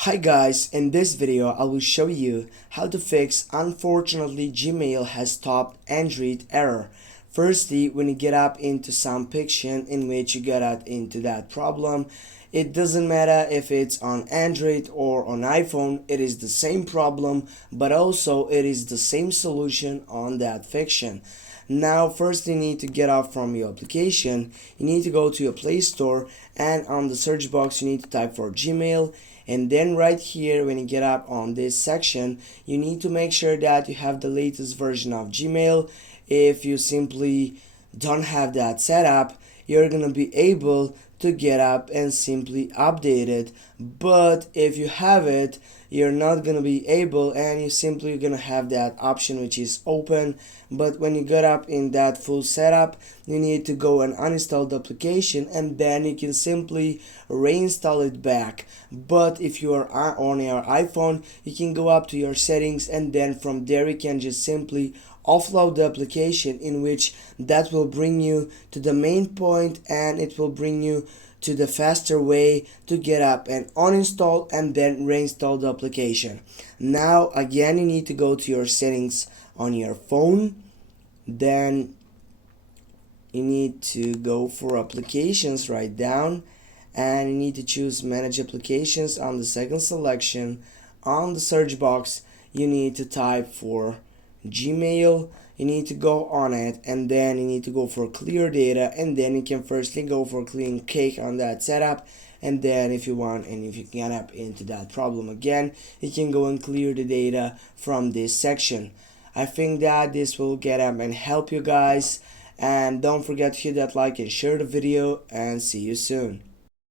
Hi guys, in this video I will show you how to fix unfortunately Gmail has stopped Android error. Firstly, when you get up into some picture in which you get out into that problem, it doesn't matter if it's on Android or on iPhone, it is the same problem, but also it is the same solution on that fiction. Now first you need to get off from your application, you need to go to your Play Store, and on the search box you need to type for Gmail, and then right here when you get up on this section you need to make sure that you have the latest version of Gmail. If you simply don't have that set up, you're gonna be able to get up and simply update it, but if you have it, you're not gonna be able, and you simply gonna have that option which is open. But when you get up in that full setup, you need to go and uninstall the application, and then you can simply reinstall it back. But if you are on your iPhone, you can go up to your settings, and then from there you can just simply offload the application, in which that will bring you to the main point, and it will bring you to the faster way to get up and uninstall and then reinstall the application. Now again, you need to go to your settings on your phone, then you need to go for applications right down, and you need to choose manage applications on the second selection. On the search box you need to type for Gmail, you need to go on it, and then you need to go for clear data, and then you can firstly go for clean cake on that setup, and then if you want, and if you get up into that problem again, you can go and clear the data from this section. I think that this will get up and help you guys, and don't forget to hit that like and share the video, and see you soon.